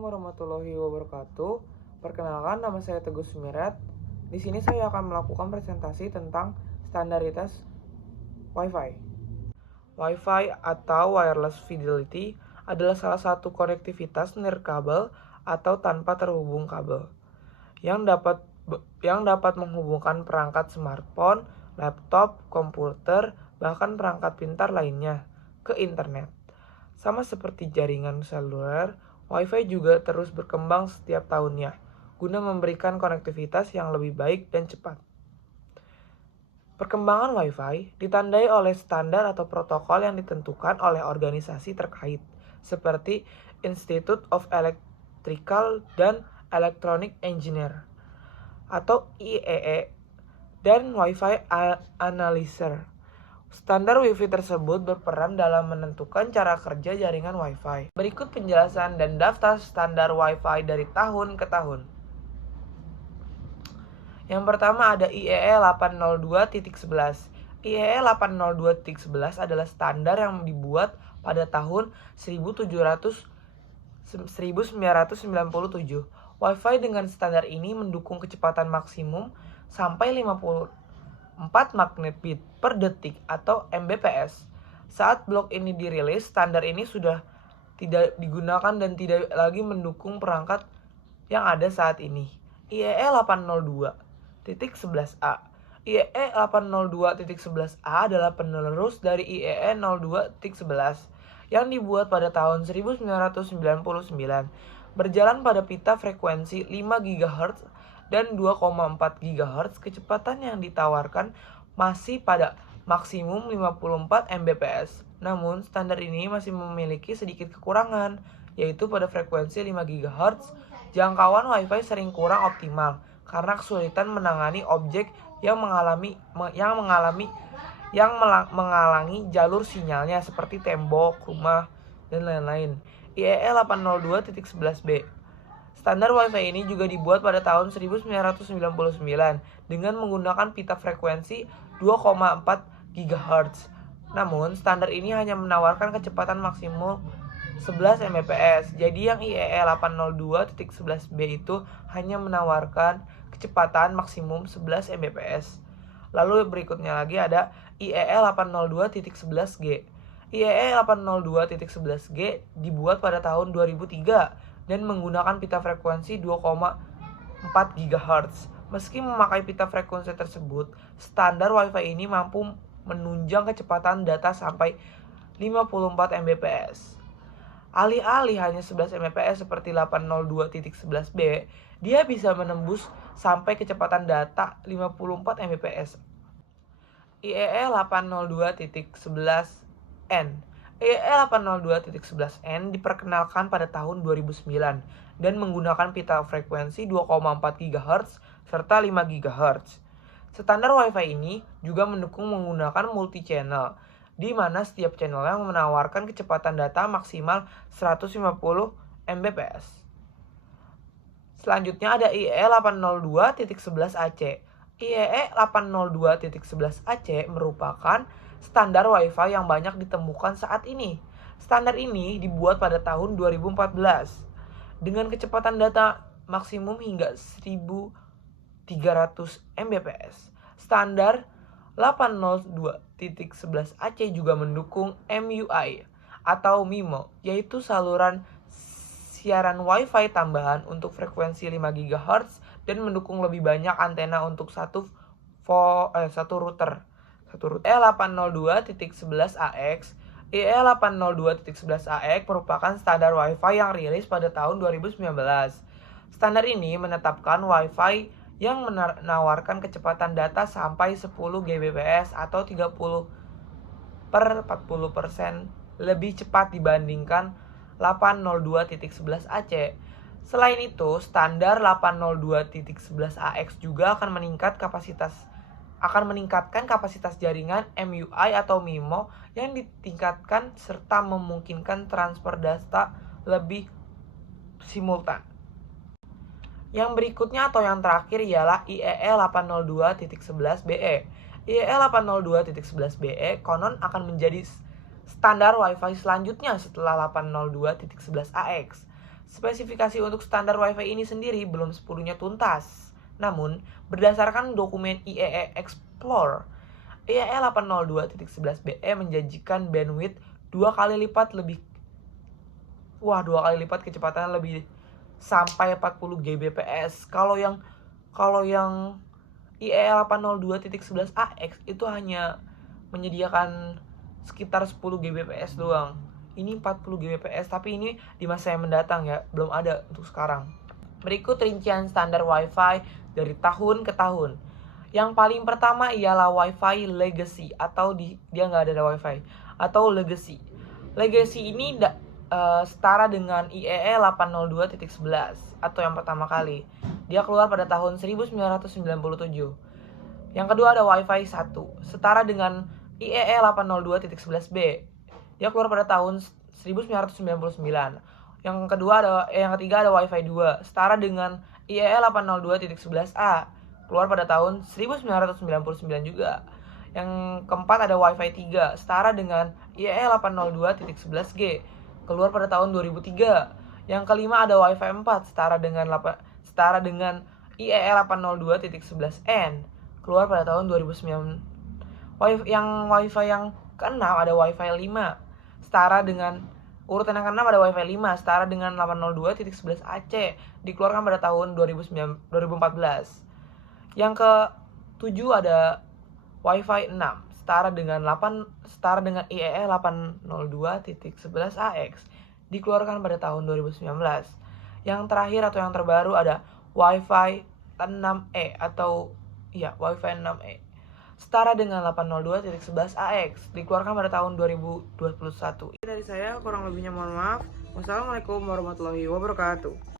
warahmatullahi wabarakatuh. Perkenalkan, nama saya Teguh Sumirat. Di sini saya akan melakukan presentasi tentang standaritas Wi-Fi. Wi-Fi atau Wireless Fidelity adalah salah satu konektivitas nirkabel atau tanpa terhubung kabel yang dapat menghubungkan perangkat smartphone, laptop, komputer, bahkan perangkat pintar lainnya ke internet. Sama seperti jaringan seluler, Wi-Fi juga terus berkembang setiap tahunnya, guna memberikan konektivitas yang lebih baik dan cepat. Perkembangan Wi-Fi ditandai oleh standar atau protokol yang ditentukan oleh organisasi terkait, seperti Institute of Electrical and Electronic Engineer atau IEE dan Wi-Fi Analyzer. Standar Wi-Fi tersebut berperan dalam menentukan cara kerja jaringan Wi-Fi. Berikut penjelasan dan daftar standar Wi-Fi dari tahun ke tahun. Yang pertama ada IEE 802.11. IEE 802.11 adalah standar yang dibuat pada tahun 1997. Wi-Fi dengan standar ini mendukung kecepatan maksimum sampai 54 magnet bit per detik atau Mbps. Saat blok ini dirilis, standar ini sudah tidak digunakan dan tidak lagi mendukung perangkat yang ada saat ini. IEE 802.11a. IEE 802.11a adalah penerus dari IEE 02.11 yang dibuat pada tahun 1999, berjalan pada pita frekuensi 5 GHz dan 2,4 GHz. Kecepatan yang ditawarkan masih pada maksimum 54 Mbps. Namun, standar ini masih memiliki sedikit kekurangan, yaitu pada frekuensi 5 GHz, jangkauan Wi-Fi sering kurang optimal karena kesulitan menangani objek yang menghalangi jalur sinyalnya seperti tembok, rumah, dan lain-lain. IEE 802.11b. Standar Wi-Fi ini juga dibuat pada tahun 1999 dengan menggunakan pita frekuensi 2,4 GHz. Namun, standar ini hanya menawarkan kecepatan maksimum 11 Mbps. Jadi yang IEE 802.11b itu hanya menawarkan kecepatan maksimum 11 Mbps. Lalu berikutnya lagi ada IEE 802.11g. IEE 802.11g dibuat pada tahun 2003 dan menggunakan pita frekuensi 2,4 GHz. Meski memakai pita frekuensi tersebut, standar Wi-Fi ini mampu menunjang kecepatan data sampai 54 Mbps. Alih-alih hanya 11 Mbps seperti 802.11b, dia bisa menembus sampai kecepatan data 54 Mbps. IEE 802.11n. IEE 802.11n diperkenalkan pada tahun 2009 dan menggunakan pita frekuensi 2,4 GHz serta 5 GHz. Standar Wi-Fi ini juga mendukung menggunakan multi-channel, di mana setiap channelnya menawarkan kecepatan data maksimal 150 Mbps. Selanjutnya ada IEE 802.11ac. IEE 802.11ac merupakan standar Wi-Fi yang banyak ditemukan saat ini. Standar ini dibuat pada tahun 2014 dengan kecepatan data maksimum hingga 1300 Mbps. Standar 802.11ac juga mendukung MUI atau MIMO, yaitu saluran siaran Wi-Fi tambahan untuk frekuensi 5 GHz dan mendukung lebih banyak antena untuk satu router. IEE 802.11ax. IEE 802.11ax merupakan standar Wi-Fi yang rilis pada tahun 2019. Standar ini menetapkan Wi-Fi yang menawarkan kecepatan data sampai 10 Gbps atau 30/40% lebih cepat dibandingkan 802.11ac. Selain itu, standar 802.11ax juga akan meningkatkan kapasitas jaringan MUI atau MIMO yang ditingkatkan serta memungkinkan transfer data lebih simultan. Yang berikutnya atau yang terakhir ialah IEE 802.11be. IEE 802.11be konon akan menjadi standar Wi-Fi selanjutnya setelah 802.11ax. Spesifikasi untuk standar Wi-Fi ini sendiri belum sepenuhnya tuntas. Namun, berdasarkan dokumen IEE Explorer, IEE 802.11be menjanjikan bandwidth 2 kali lipat kecepatan lebih sampai 40 Gbps. Kalau yang IEE 802.11ax itu hanya menyediakan sekitar 10 Gbps doang. Ini 40 Gbps, tapi ini di masa yang mendatang ya, belum ada untuk sekarang. Berikut rincian standar Wi-Fi dari tahun ke tahun. Yang paling pertama ialah Wi-Fi Legacy atau dia nggak ada Wi-Fi atau Legacy. Legacy ini setara dengan IEE 802.11 atau yang pertama kali. Dia keluar pada tahun 1997. Yang kedua ada Wi-Fi 1, setara dengan IEE 802.11b. Dia keluar pada tahun 1999. Yang ketiga ada Wi-Fi 2, setara dengan IEE 802.11a. Keluar pada tahun 1999 juga. Yang keempat ada Wi-Fi 3, setara dengan IEE 802.11g. Keluar pada tahun 2003. Yang kelima ada Wi-Fi 4, setara dengan IEE 802.11n. Keluar pada tahun 2009. Wi-Fi yang keenam ada Wi-Fi 5, setara dengan urutan yang keenam ada Wi-Fi 5 setara dengan 802.11ac, dikeluarkan pada tahun 2014. Yang ke-7 ada Wi-Fi 6, setara dengan IEE 802.11ax, dikeluarkan pada tahun 2019. Yang terakhir atau yang terbaru ada Wi-Fi 6E Wi-Fi 6E, setara dengan 802.11ax, dikeluarkan pada tahun 2021. Dari saya, kurang lebihnya mohon maaf. Wassalamualaikum warahmatullahi wabarakatuh.